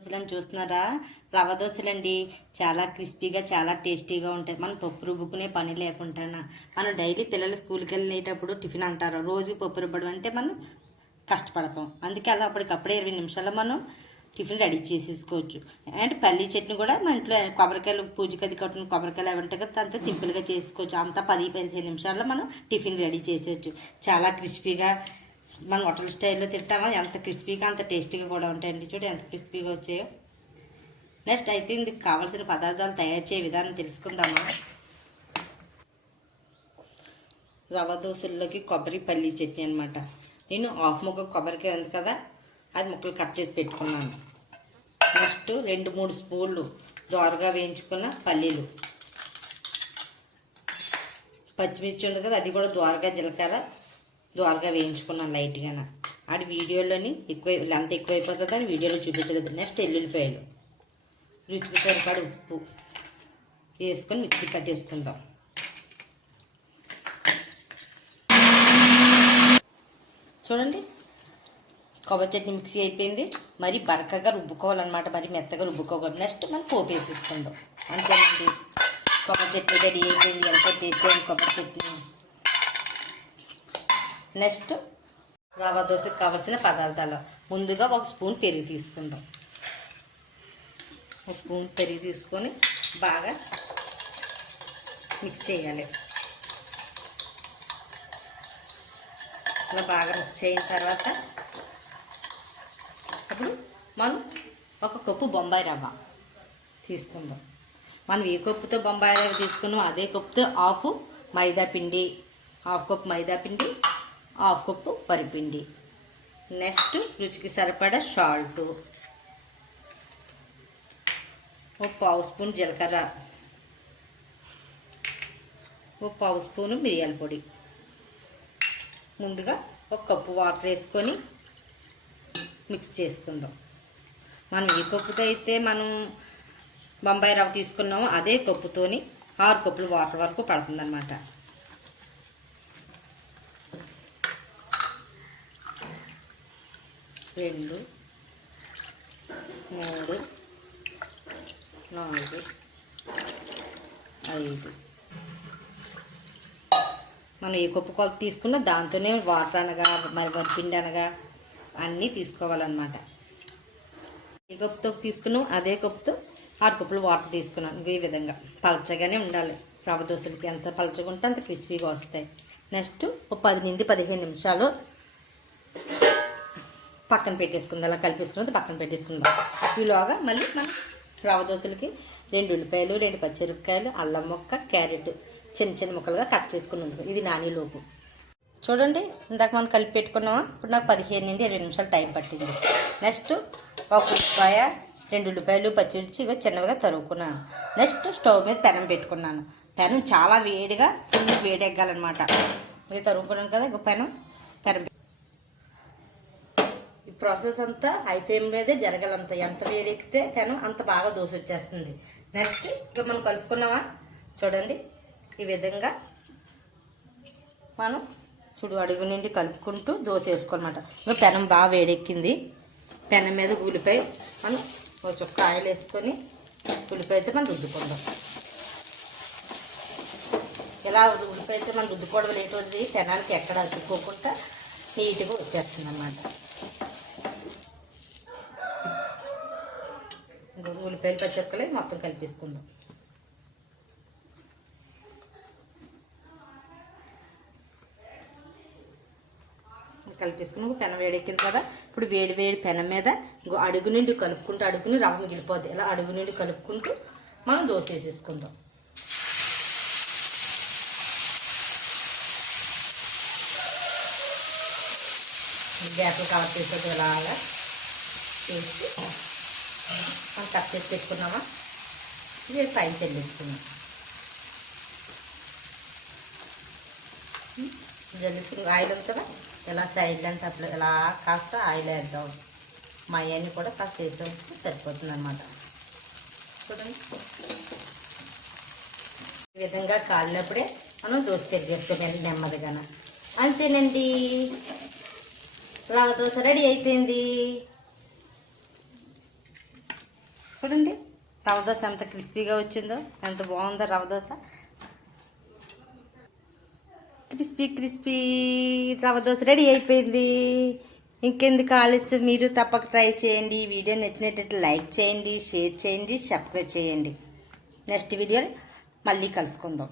దోశలను చూస్తున్నారా? రవ్వ దోశలండి. చాలా క్రిస్పీగా చాలా టేస్టీగా ఉంటాయి. మనం పప్పు రుబ్బుకునే పని లేకుండా మనం డైలీ పిల్లలు స్కూల్కి వెళ్ళేటప్పుడు టిఫిన్ అంటారు. రోజు పప్పు రుబ్బడం అంటే మనం కష్టపడతాం. అందుకే అలా అప్పటికప్పుడే ఇరవై నిమిషాల్లో మనం టిఫిన్ రెడీ చేసేసుకోవచ్చు. అండ్ పల్లీ చట్నీ కూడా మన ఇంట్లో కొబ్బరికాయలు పూజకి అది కట్టిన కొబ్బరికాయలు అవి ఉంటాయి కదా అంతా సింపుల్గా చేసుకోవచ్చు. అంతా పది పదిహేను నిమిషాల్లో మనం టిఫిన్ రెడీ చేసేయచ్చు. చాలా క్రిస్పీగా మనం హోటల్ స్టైల్లో తింటామా? ఎంత క్రిస్పీగా అంత టేస్టీగా కూడా ఉంటాయండి. చూడు ఎంత క్రిస్పీగా వచ్చాయో. నెక్స్ట్ అయితే ఇందుకు కావాల్సిన పదార్థాలు తయారు చేయ విధానం తెలుసుకుందామా? రవ్వ దోశల్లోకి కొబ్బరి పల్లి చట్నీ అనమాట నేను హాఫ్ ముక్క కొబ్బరికాయ ఉంది కదా అది ముక్కలు కట్ చేసి పెట్టుకున్నాను. నెక్స్ట్ రెండు మూడు స్పూన్లు దోరగా వేయించుకున్న పల్లీలు. పచ్చిమిర్చి ఉంది కదా అది కూడా దోరగా జీలకర్ర దోరగా వేయించుకున్నాను లైట్గా ఆడి వీడియోలోని ఎక్కువ లెంత్ ఎక్కువ అయిపోతుందని అని వీడియోలో చూపించలేదు. నెక్స్ట్ ఎల్లుల్లిపాయలు. రుచికి సరిపడ ఉప్పు వేసుకొని మిక్సీ పట్టేసుకుందాం. చూడండి కొబ్బరి చట్నీ మిక్సీ అయిపోయింది. మరి బరకగా రుబ్బుకోవాలన్నమాట. మరి మెత్తగా రుబ్బుకోకూడదు. నెక్స్ట్ మనం పోపు వేసేసుకుందాం. అంతేనండి. కొబ్బరి చట్నీ రెడీ అయిపోయింది. ఎంత టేస్ట్ కొబ్బరి చట్నీ. నెక్స్ట్ రవ్వ దోశకు కావలసిన పదార్థాలు. ముందుగా ఒక స్పూన్ పెరుగు తీసుకుందాం. ఒక స్పూన్ పెరుగు తీసుకొని బాగా మిక్స్ చేయాలి. ఇలా బాగా మిక్స్ అయిన తర్వాత అప్పుడు మనం ఒక కప్పు బొంబాయి రవ్వ తీసుకుందాం. మనం ఏ కప్పుతో బొంబాయి రవ్వ తీసుకున్నాం అదే కప్పుతో హాఫ్ మైదా పిండి హాఫ్ కప్ మైదా పిండి హాఫ్ కప్పు వరిపిండి నెక్స్ట్ రుచికి సరిపడా సాల్టు. ఒక పావు స్పూన్ జీలకర్ర. ఒక పావు స్పూను మిరియాల పొడి. ముందుగా ఒక కప్పు వాటర్ వేసుకొని మిక్స్ చేసుకుందాం. మనం ఏ కప్పుతో అయితే మనం బొంబాయి రవ్వ తీసుకున్నామో అదే కప్పుతోని ఆరు కప్పులు వాటర్ వరకు పడుతుందన్నమాట. రెండు మూడు నాలుగు ఐదు. మనం ఏ కప్పు కొలత తీసుకున్నా దాంతోనే వాటర్ అనగా మరి పిండి అనగా అన్నీ తీసుకోవాలన్నమాట. ఏ కప్పుతో తీసుకున్నాం అదే కప్పుతో ఆరు కప్పులు వాటర్ తీసుకున్నాను ఈ విధంగా పలచగానే ఉండాలి. రవ్వ దోశలకి ఎంత పలచగా ఉంటే అంత క్రిస్పీగా వస్తాయి. నెక్స్ట్ ఒక పది నుండి పదిహేను నిమిషాలు పక్కన పెట్టేసుకుందాం. అలా కలిపేసుకున్నది పక్కన పెట్టేసుకుందాం. ఈలోగా మళ్ళీ మనం రవ్వ దోశలకి రెండు ఉల్లిపాయలు రెండు పచ్చిమిరపకాయలు అల్లం ముక్క క్యారెట్ చిన్న చిన్న ముక్కలుగా కట్ చేసుకుని ఉంది ఇది నానిలోపు. చూడండి ఇందాక మనం కలిపి పెట్టుకున్నాం ఇప్పుడు నాకు పదిహేను నుండి ఇరవై నిమిషాలు టైం పట్టింది. నెక్స్ట్ ఒక ఉల్లిపాయ రెండు ఉల్లిపాయలు పచ్చిమిర్చి ఇవి చిన్నవిగా తరుగుకున్నాను నెక్స్ట్ స్టవ్ మీద పెనం పెట్టుకున్నాను. పెనం చాలా వేడిగా ఫుల్ వేడెగ్గాలన్నమాట. ఇది తరుగుకున్నాను కదా ఇక పెనం. పెనం ప్రాసెస్ అంతా హై ఫ్లేమ్ మీదే జరగాలంత ఎంత వేడెక్కితే పెనం అంత బాగా దోశ వచ్చేస్తుంది నెక్స్ట్ ఇప్పుడు మనం కలుపుకున్నామా? చూడండి. ఈ విధంగా మనం చూడు అడుగు నుండి కలుపుకుంటూ దోశ వేసుకోనమాట. ఇంకా పెనం బాగా వేడెక్కింది. పెనం మీద ఉల్లిపాయ మనం ఒక చుక్క ఆయిల్ వేసుకొని ఉల్లిపాయ అయితే మనం రుద్దుకుందాం. ఇలా ఉల్లిపాయ అయితే మనం రుద్దుకోవడం లేటుంది పెనానికి ఎక్కడ అతుక్కోకుండా నీట్గా వచ్చేస్తుంది అన్నమాట ఉల్లిపాయలు పచ్చక్కలే మొత్తం కలిపేసుకుందాం. కలిపేసుకుని పెనం వేడెక్కింది కదా? ఇప్పుడు వేడి వేడి పెనం మీద అడుగు నుండి కలుపుకుంటూ అడుగుని రవ్వ మిగిలిపోద్ది. ఇలా అడుగు నుండి కలుపుకుంటూ మనం దోశ వేసేసుకుందాం. గ్యాప్లు కవర్ చేసేది ఇలాగా. చేసి మనం కట్ చేసి పెట్టుకున్నామా ఇది పైన చెల్లిస్తున్నాం జల్లిస్తుంది ఆయిల్ ఉంది కదా ఇలా సైడ్ అంటే అప్పుడు ఇలా కాస్త ఆయిల్ వేద్దాం మా అయ్యాన్ని కూడా కాస్త వేసాం సరిపోతుంది అనమాట చూడండి. ఈ విధంగా కాలినప్పుడే మనం దోశ తెరిగేసుకోవాలి నెమ్మదిగా అంతేనండి. రవ దోశ రెడీ అయిపోయింది. చూడండి. రవ దోశ ఎంత క్రిస్పీగా వచ్చిందో ఎంత బాగుందో rava dosa crispy crispy rava dosa ready అయిపోయింది. ఇంకెందుకు ఆలస్యం? మీరు తప్పక ట్రై చేయండి. ఈ వీడియో నచ్చినట్లయితే లైక్ చేయండి షేర్ చేయండి సబ్స్క్రైబ్ చేయండి. నెక్స్ట్ వీడియో మళ్ళీ కలుసుకుందాం.